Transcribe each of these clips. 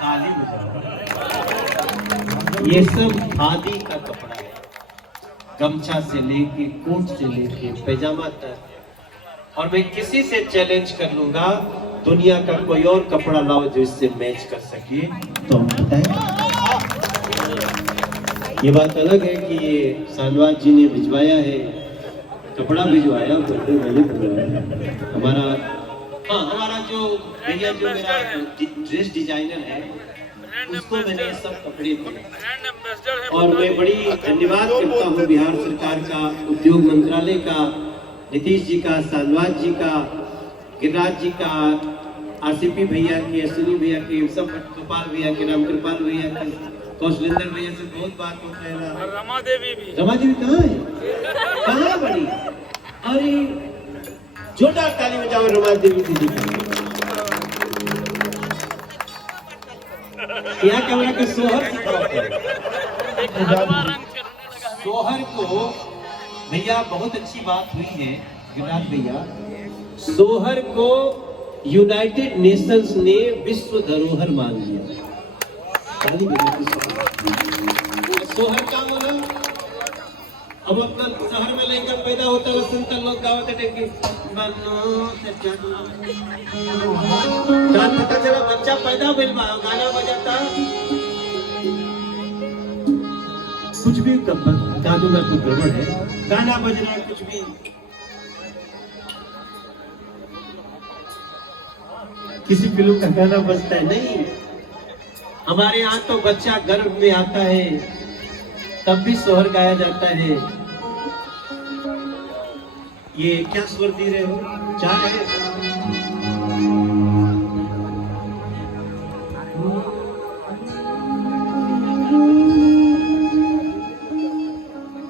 ताली बजाओ। ये सब खादी का कपड़ा है, गमछा से लेके कोट से लेके पैजामा तक। और मैं किसी से चैलेंज कर लूंगा, दुनिया का कोई और कपड़ा लाओ जो इससे मैच कर सके, तो बताएं। ये बात अलग है कि ये सानवाज जी ने भिजवाया है, कपड़ा भिजवाया, हमारा हमारा जो भैया जो मेरा ड्रेस डिजाइनर है उसको मैंने सब कपड़े दिए। और मैं बड़ी धन्यवाद करता हूँ बिहार सरकार का, उद्योग मंत्रालय का, नीतीश जी का, सानवाज जी का, गिरिराज जी का, आसिफी भैया की, अश्विनी भैया की, सब गोपाल भैया के, रामकृपाल भैया की, कौशलेंद्र भैया से बहुत बात होता है। रमा देवी कहाँ है? कहाँ बड़ी? अरे जोरदार ताली बजाओ रमा देवी दीदी की। यहाँ कैमरा के सोहर सोहर को भैया बहुत अच्छी बात हुई है गिरिराज भैया, सोहर को यूनाइटेड नेशंस ने विश्व धरोहर मान लिया। सोहर का मतलब अब अपना शहर में लड़का पैदा होता है, सुनता लोग गावत है कि पता चला बच्चा पैदा भइल बा, गाना बजाता कुछ भी बता दूंगा, कुछ गड़बड़ है, गाना बज रहा है कुछ भी, किसी फिल्म का गाना बजता है। नहीं, हमारे यहाँ तो बच्चा गर्भ में आता है तब भी सोहर गाया जाता है। ये क्या स्वर दे रहे हो? चार है।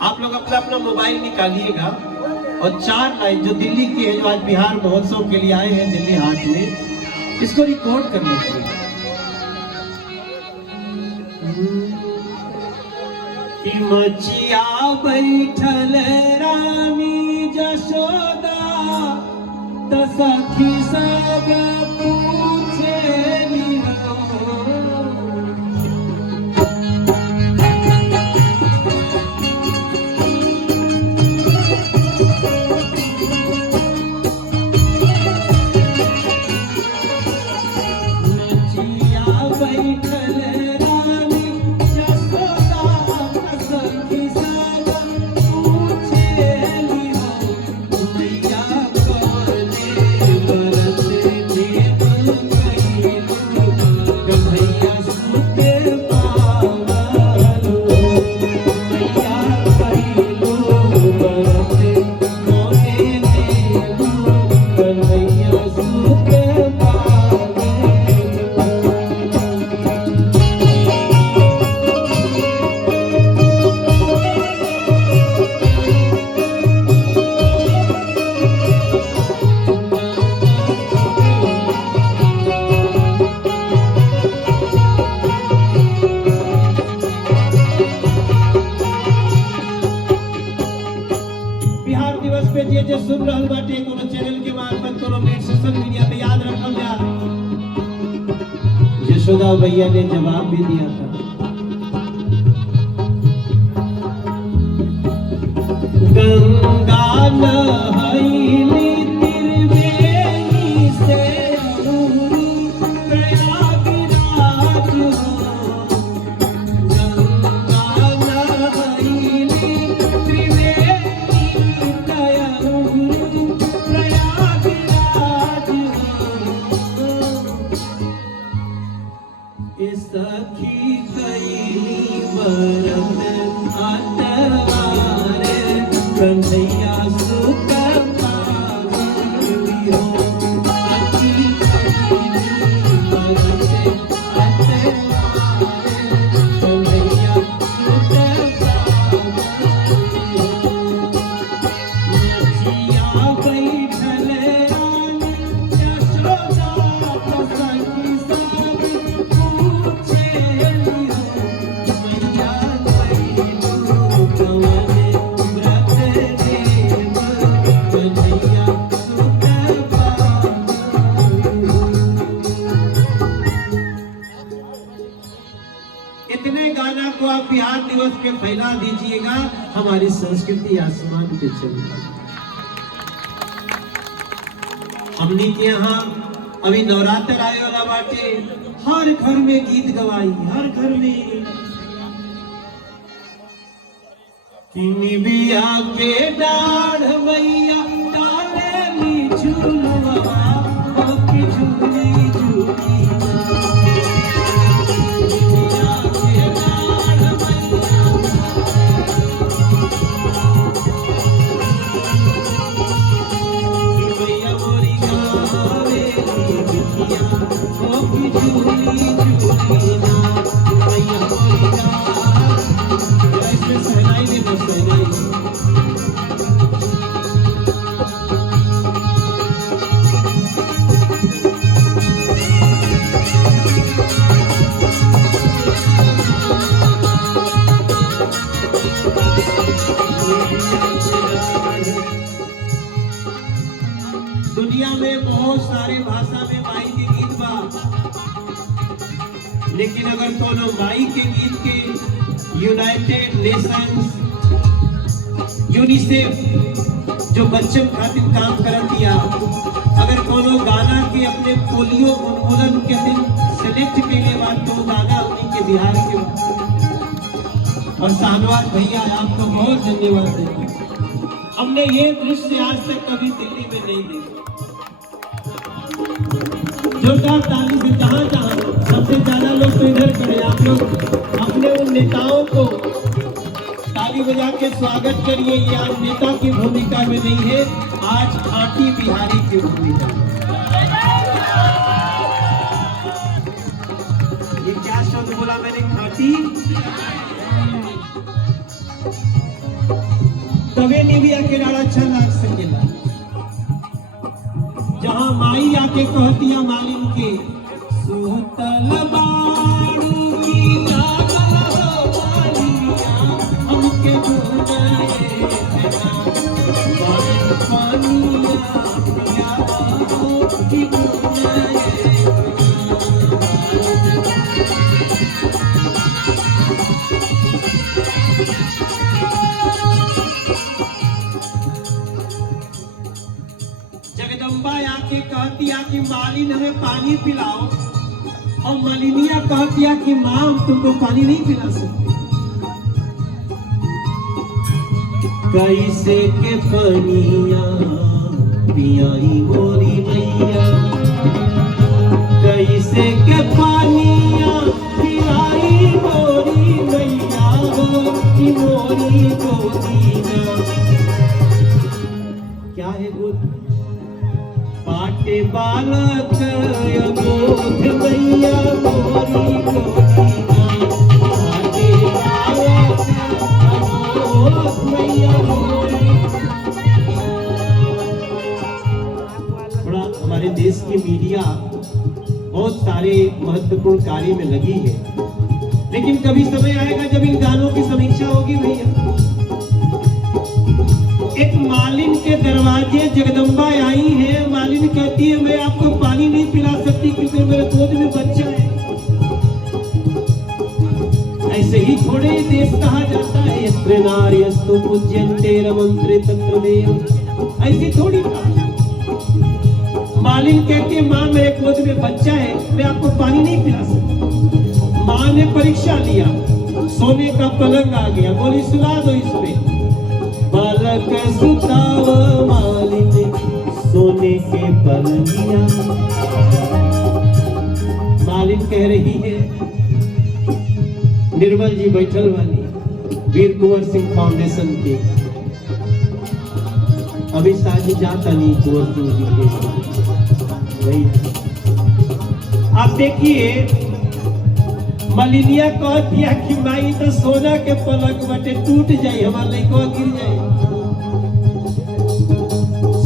आप लोग अपना अपना मोबाइल निकालिएगा और 4 लाइन जो दिल्ली के है, जो आज बिहार महोत्सव के लिए आए हैं दिल्ली हाट में, इसको रिकॉर्ड कर लीजिए। मचिया बैठल रानी जशोदा त सखी सब पूछे सुन रहल बाटे कोनो चैनल के मार्फत, कोनो सोशल मीडिया पे, याद रखल जा यशोदा भैया ने जवाब भी दिया था। गंगा नहैली त्रिवेणी से प्रयागराज, गंगा नहैली त्रिवेणी प्रयागराज, सखी कई बरत अतवार कन्हैया सुख पावलियो, सखी कई बरत अतवार कन्हैया सुख पावलियो, मचिया बैठल रानी यशोदा सखी सब पूछे लियो, मैया को आप बिहार दिवस पे फैला दीजिएगा, हमारी संस्कृति आसमान पे चलेगी। हमने के यहाँ अभी नवरात्र आए वाला बाटे, हर घर में गीत गवाई, हर घर में निबिया के डाढ़ मैया डालेली झूलवा, ओके झूली झूली निबिया के डाढ़ मैया मोरी गावेली बिटिया, ओके झूली झूली मैया मोरी गावेली। इसमें सहनाई भी बस सहनाई। दुनिया में बहुत सारे भाषा में माई के गीत बा, लेकिन अगर कोनो माई के गीत के यूनाइटेड नेशंस यूनिसेफ जो बच्चन खातिर काम कर दिया, अगर कोनो गाना के अपने पोलियो उन्मूलन के दिन सेलेक्ट के बाद तो गाना उन्हीं के बिहार के। और शाहनवाज भैया आपको बहुत धन्यवाद देता। हमने ये दृश्य आज तक कभी दिल्ली में नहीं देखा। जोरदार ताली से जहाँ जहाँ सबसे ज्यादा लोग तो इधर खड़े, आप लोग अपने उन नेताओं को ताली बजा के स्वागत करिए। ये आज नेता की भूमिका में नहीं है, आज खाटी बिहारी की भूमिका। ये क्या शब्द बोला मैंने, खाटी? तवे निबिया के डाला अच्छा लाग सकेला। जहाँ माई आके कहतिया मालिन के, सुतल बाड़ू की जागल हो मालिनिया, हमके बुलाए पानिया पिया हो कि बुलाए। जगदम्बा आके कहतिया कि मालिन हमें पानी पिलाओ, और मालिनिया कहतिया कि माँ हम तुमको पानी नहीं पिला सकते। कैसे के पनिया पियाई मोरी मैया, कैसे के पानिया पिलाई मोरी मैया हो कि मोरी गोदीना। क्या है वो पाटे बालक अबोध मैया मोरी गोदीना, पाटे बालक अबोध मैया मोरी। थोड़ा हमारे देश की मीडिया बहुत सारे महत्वपूर्ण कार्य में लगी है, लेकिन कभी समय आएगा जब इन गानों की समीक्षा होगी भैया। एक मालिन के दरवाजे जगदम्बा आई है, मालिन कहती है मैं आपको पानी नहीं पिला सकती क्योंकि मेरे गोद में बच्चा है। ऐसे ही थोड़े देश कहा जाता है, यत्र नार्यस्तु पूज्यन्ते रमन्ते तत्र देव। ऐसी थोड़ी मालिन कहती है माँ मेरे गोद में बच्चा है, मैं आपको पानी नहीं पिला सकती। माँ ने परीक्षा लिया, सोने का पलंग आ गया, बोली सुला दो इसमें। बालक सुताव मालिन सोने के पलंगिया। मालिन कह रही है, निर्मल जी बैठल वाली वीर कुंवर सिंह फाउंडेशन के, अभी साझी जाता नहीं कुंवर सिंह जी के वही। आप देखिए मलिनिया कह दिया कि माई तो सोना के पलंग बटे टूट जाये, हमारा लड़का गिर जाये।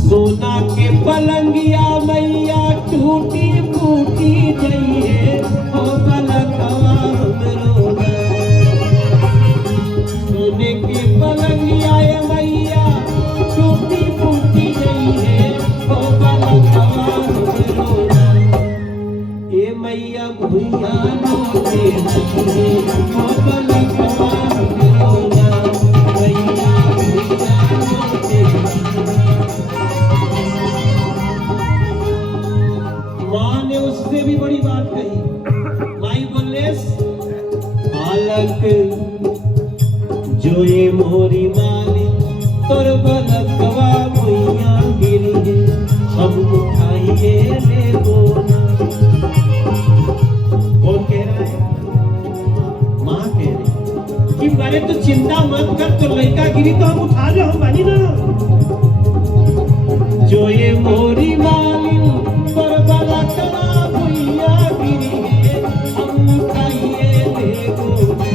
सोना के पलंगिया मैया टूटी फूटी जाइए, हो पलकवा हमरो सोने के पलंगिया मैया टूटी फूटी जाइए, हो पलकवा हमरो। ए मैया भुइया लोगे हो पलक बालक जो ये मोरी माली तोर बलकवा मैया गिरी है हम उठाइए ले बोना। कौन कह रहा है? माँ कह रही कि अरे तो चिंता मत कर, तो लड़का गिरी तो हम उठा ले, हम बनी ना। जो ये मोरी माली तोर बलकवा मैया गिरी है हम उठाइए ले बोना।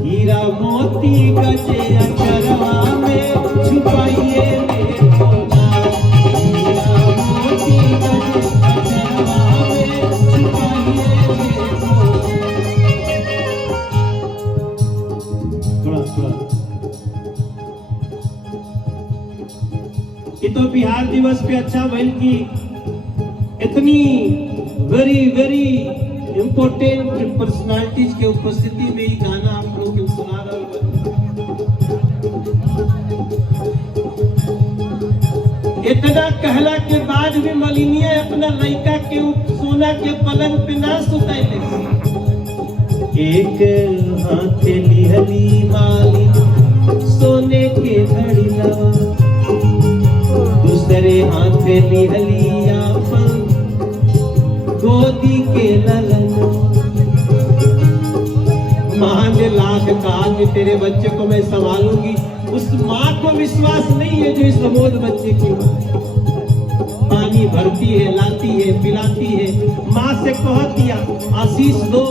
हीरा मोती गजे अचरवा में छुपाइए ले बोना। हीरा मोती गजे अचरवा में छुपाइए ले बोना। थोड़ा ये तो बिहार दिवस पे अच्छा भइल की इतनी वेरी वेरी इम्पोर्टेंट पर्सनालिटीज के उपस्थिति में ही गाना आप लोग के सुना रहा हूं। इतना कहला के बाद भी मलिनिया अपना लड़का के सोना के पलंग पे ना सुतैले। एक हाथ लिहली माली सोने के घड़ीला, दूसरे हाथ लिहली अपन गोदी के ललन। मां ने लाख कहा कि तेरे बच्चे को मैं संभालूंगी, उस माँ को विश्वास नहीं है जो इस अबोध बच्चे की माँ पानी भरती है, लाती है, पिलाती है, माँ से कह दिया आशीष दो।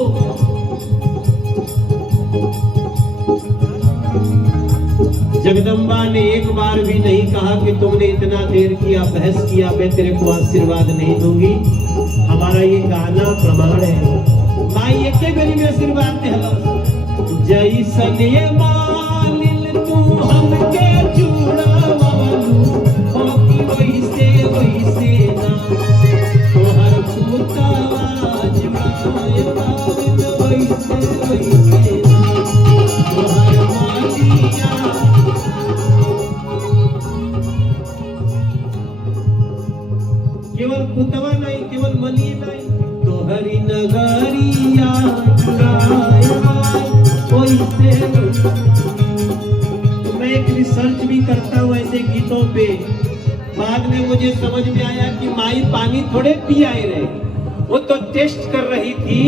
जगदम्बा ने एक बार भी नहीं कहा कि तुमने इतना देर किया, बहस किया, मैं तेरे को आशीर्वाद नहीं दूंगी। हमारा ये गाना प्रमाण है। माई एक बेरी में आशीर्वाद देहला, जैसन ये मालिल तू हमके जुड़ावलू, होकी वैसे वैसे ना तोहर पुतवा जमाए पावन वैसे वैसे ना तोहर मालिया। केवल पुतवा नहीं, केवल मली नहीं, तोहरी नगरिया मैं एक रिसर्च भी करता हूँ ऐसे गीतों पे। बाद में मुझे समझ में आया कि माई पानी थोड़े पी आए रहे, वो तो टेस्ट कर रही थी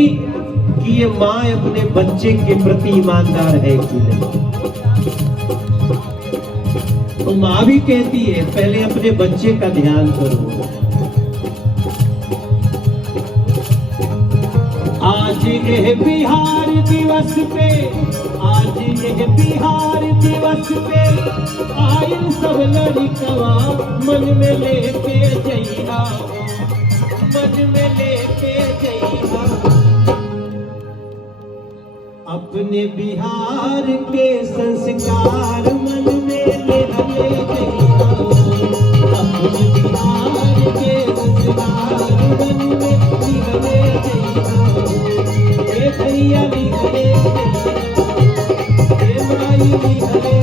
कि ये माँ अपने बच्चे के प्रति ईमानदार है कि नहीं। तो माँ भी कहती है पहले अपने बच्चे का ध्यान करो। आज ये बिहार दिवस पे, आज ये बिहार दिवस पे आयल सब लड़कवा मन में लेके जइहा, मन में लेके जइहा। अपने बिहार के संस्कार मन में ले जइहा, अपने बिहार के संस्कार मन में ले जइहा। भैया भी हरे माई भी हरे।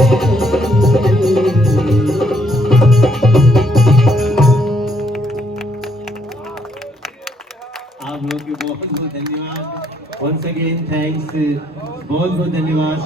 आप लोग के बहुत बहुत धन्यवाद। वंस अगेन थैंक्स, बहुत बहुत धन्यवाद।